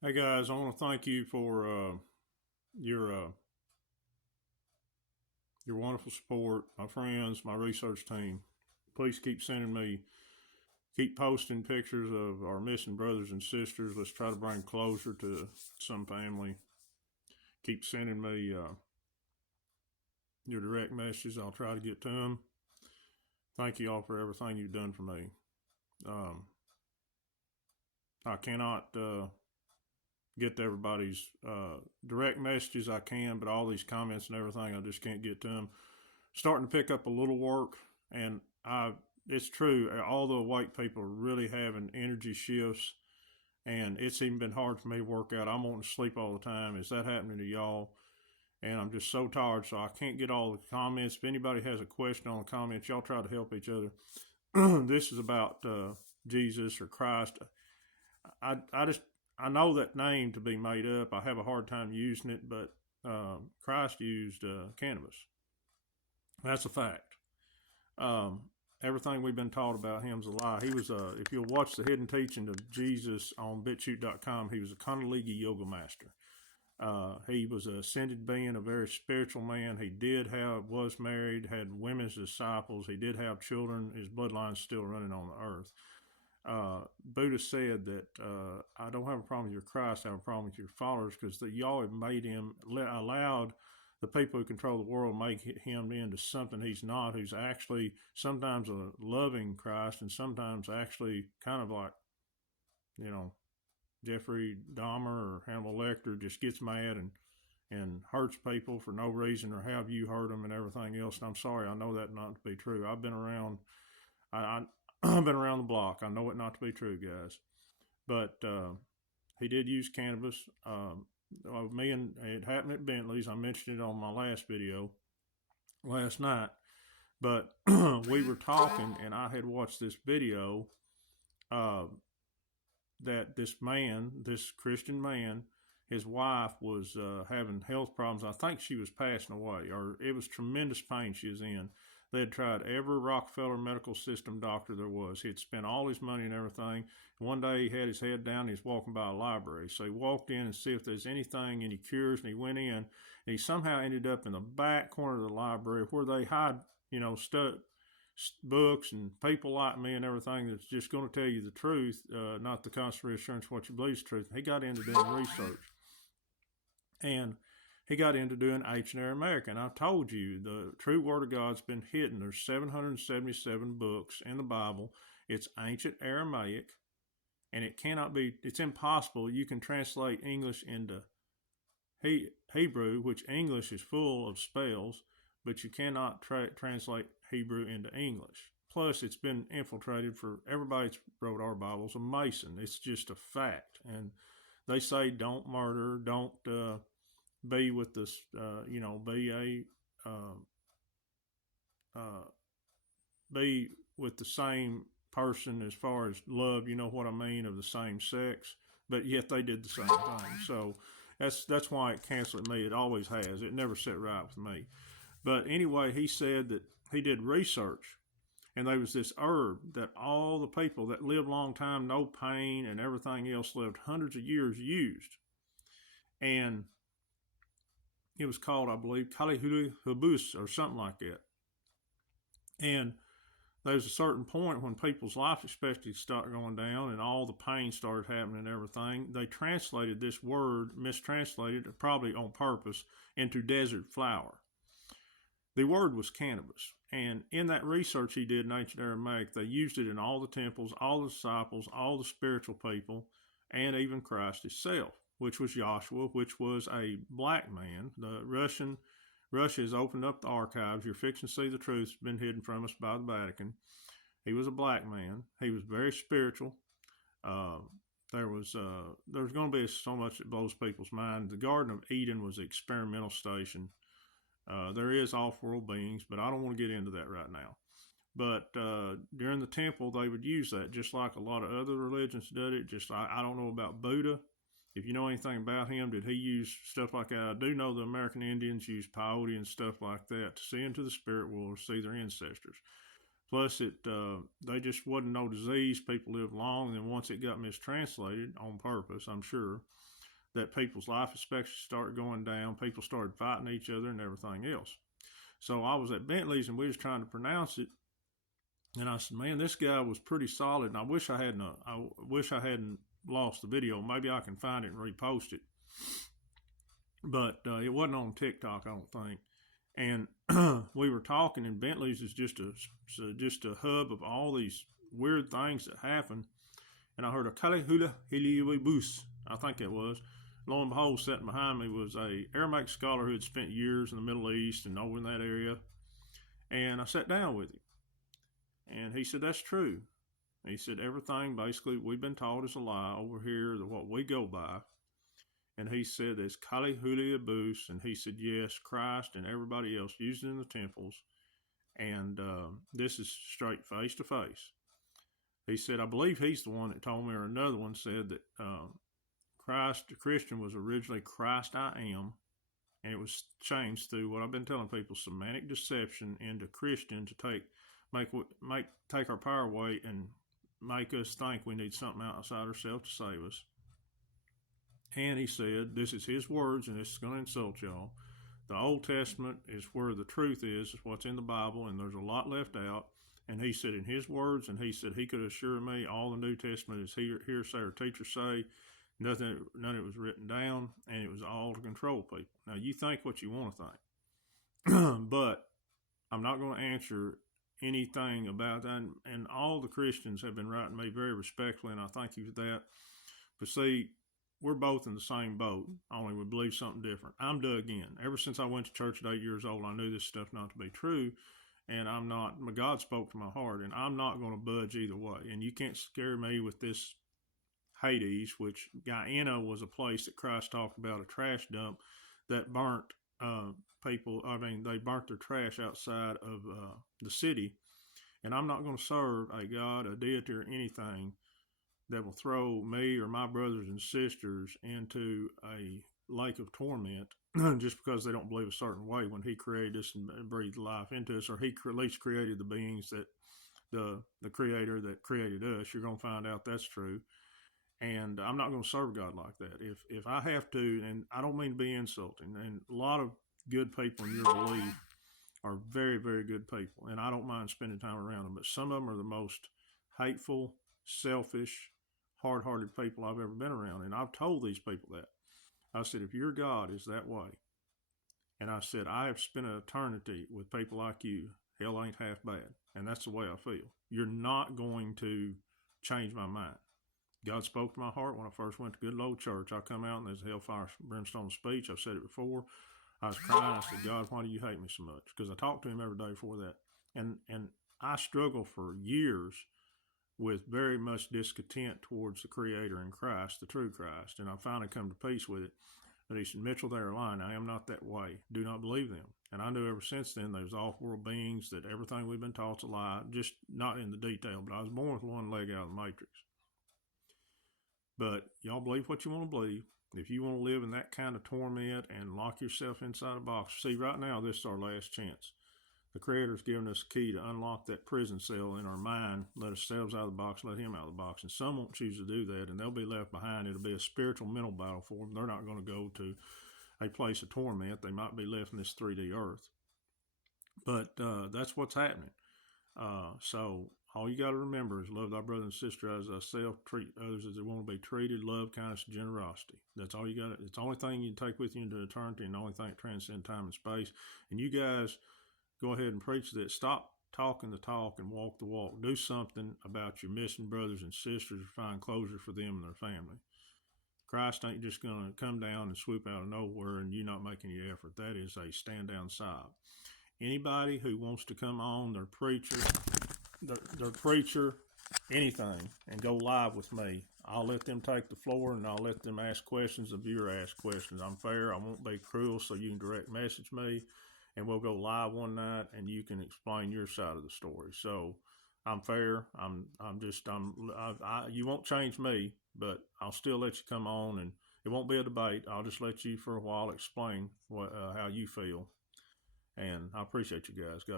Hey guys, I want to thank you for your uh, your wonderful support, my friends, my research team. Please keep sending me, keep posting pictures of our missing brothers and sisters. Let's try to bring closure to some family. Keep sending me your direct messages. I'll try to get to them. Thank you all for everything you've done for me. Um, I cannot get to everybody's direct messages. I can, but all these comments and everything, I just can't get to them. Starting to pick up a little work, and it's true. All the white people are really having energy shifts, and it's even been hard for me to work out. I'm wanting to sleep all the time. Is that happening to y'all? And I'm just so tired, so I can't get all the comments. If anybody has a question on the comments, y'all try to help each other. This is about Jesus or Christ. I just I know that name to be made up. I have a hard time using it, but Christ used cannabis. That's a fact. Um, Everything we've been taught about him is a lie. He was if you'll watch the hidden teaching of Jesus on BitChute.com, he was a Kundalini yoga master. He was a ascended being, a very spiritual man. He was married, had women as disciples. He did have children. His bloodline's still running on the earth. Buddha said that I don't have a problem with your Christ, I have a problem with your followers because y'all have made him, allowed the people who control the world make him into something he's not, who's actually sometimes a loving Christ and sometimes actually kind of like, you know, Jeffrey Dahmer or Hannibal Lecter just gets mad and hurts people for no reason or have you hurt them and everything else. And I'm sorry, I know that not to be true. I've been around, I I've been around the block. I know it not to be true, guys. But he did use cannabis. Me and it happened at Bentley's. I mentioned it on my last video last night. But we were talking, and I had watched this video uh, that this man, this Christian man, his wife was having health problems. I think she was passing away, or it was tremendous pain she was in. They had tried every Rockefeller medical system doctor there was. He'd spent all his money and everything. One day he had his head down. He was walking by a library. So he walked in and see if there's anything, any cures, and he went in. And he somehow ended up in the back corner of the library where they hide, stuff, books and people like me and everything that's just going to tell you the truth, not the constant reassurance what you believe is truth. He got into doing research, and he got into doing ancient Aramaic. And I've told you the true Word of God's been hidden. There's 777 books in the Bible. It's ancient Aramaic, and it cannot be. It's impossible. You can translate English into Hebrew, which English is full of spells, but you cannot translate Hebrew into English. Plus, it's been infiltrated for everybody that's wrote our Bibles a Mason. It's just a fact. And they say don't murder, don't be with this, be uh, be with the same person as far as love, you know what I mean, of the same sex, but yet they did the same thing. So that's why it canceled me. It always has. It never set right with me. But anyway, he said that he did research, and there was this herb that all the people that lived a long time, no pain and everything else, lived hundreds of years used. And it was called, I believe, Kali Hubus or something like that. And there's a certain point when people's life expectancy started going down and all the pain started happening and everything. They translated this word, mistranslated, probably on purpose, into desert flower. The word was cannabis. And in that research he did in ancient Aramaic, they used it in all the temples, all the disciples, all the spiritual people, and even Christ himself, which was Joshua, which was a black man. Russia has opened up the archives. You're fixing to see the truth. It's been hidden from us by the Vatican. He was a black man. He was very spiritual. Uh, there's going to be so much that blows people's mind. The Garden of Eden was an experimental station. There is off-world beings, but I don't want to get into that right now. But during the temple, they would use that, just like a lot of other religions did it. I don't know about Buddha. If you know anything about him, did he use stuff like that? I do know the American Indians use peyote and stuff like that to see into the spirit world or see their ancestors. Plus, they just wasn't no disease. People lived long, and then once it got mistranslated on purpose, I'm sure, that people's life expectancy started going down. People started fighting each other and everything else. So I was at Bentley's and we was trying to pronounce it, and I said, "Man, this guy was pretty solid." And I wish I hadn't lost the video. Maybe I can find it and repost it. But it wasn't on TikTok, I don't think. And we were talking, and Bentley's is just a hub of all these weird things that happen. And I heard a Kali Hula Hili Boos, I think it was. Lo and behold, sitting behind me was a Aramaic scholar who had spent years in the Middle East and over in that area. And I sat down with him. And he said, "That's true." He said, "Everything basically we've been taught is a lie over here, that what we go by." And he said, "It's Kali Huli Abus." And he said, "Yes, Christ and everybody else used it in the temples. And this is straight face to face." He said, "I believe he's the one that told me," or another one said that Christ, the Christian, was originally Christ I am. And it was changed through what I've been telling people, semantic deception, into Christian to take our power away and make us think we need something outside ourselves to save us. And he said, this is his words, and this is going to insult y'all. The Old Testament is where the truth is what's in the Bible, and there's a lot left out. And he said in his words, and he said he could assure me all the New Testament is hearsay or teachers say. None of it was written down, and it was all to control people. Now, you think what you want to think. But I'm not going to answer anything about that. And all the Christians have been writing me very respectfully, and I thank you for that. But see, we're both in the same boat, only we believe something different. I'm dug in. Ever since I went to church at 8 years old, I knew this stuff not to be true. And God spoke to my heart, and I'm not going to budge either way. And you can't scare me with this Hades, which Gehenna was a place that Christ talked about, a trash dump that burnt people. I mean, they burnt their trash outside of the city. And I'm not going to serve a God, a deity, or anything that will throw me or my brothers and sisters into a lake of torment just because they don't believe a certain way when he created us and breathed life into us, or he at least created the beings that the creator that created us. You're going to find out that's true. And I'm not going to serve God like that. If I have to, and I don't mean to be insulting, and a lot of good people in your belief are very, very good people, and I don't mind spending time around them, but some of them are the most hateful, selfish, hard-hearted people I've ever been around. And I've told these people that. I said, if your God is that way, and I said, I have spent an eternity with people like you, hell ain't half bad. And that's the way I feel. You're not going to change my mind. God spoke to my heart when I first went to Good Old Church. I come out and there's a hellfire brimstone speech. I've said it before. I was crying. I said, God, why do you hate me so much? Because I talked to him every day before that. And I struggled for years with very much discontent towards the Creator in Christ, the true Christ. And I finally come to peace with it. But he said, Mitchell, they're lying. I am not that way. Do not believe them. And I knew ever since then those off-world beings, that everything we've been taught's a lie, just not in the detail. But I was born with one leg out of the matrix. But y'all believe what you want to believe. If you want to live in that kind of torment and lock yourself inside a box, see, right now, this is our last chance. The Creator's given us a key to unlock that prison cell in our mind, let ourselves out of the box, let him out of the box. And some won't choose to do that, and they'll be left behind. It'll be a spiritual mental battle for them. They're not going to go to a place of torment. They might be left in this 3D earth. But that's what's happening. So all you got to remember is love thy brother and sister as thyself, treat others as they want to be treated, love, kindness, and generosity. That's all you got. It's the only thing you can take with you into eternity, and the only thing that transcends time and space. And you guys go ahead and preach that. Stop talking the talk and walk the walk. Do something about your missing brothers and sisters. Find closure for them and their family. Christ ain't just going to come down and swoop out of nowhere and you not make any effort. That is a stand down side. Anybody who wants to come on, their preacher, anything, and go live with me, I'll let them take the floor and I'll let them ask questions. The viewer ask questions. I'm fair. I won't be cruel, so you can direct message me, and we'll go live one night and you can explain your side of the story. So I'm fair. You won't change me, but I'll still let you come on, and it won't be a debate. I'll just let you for a while explain how you feel. And I appreciate you guys. God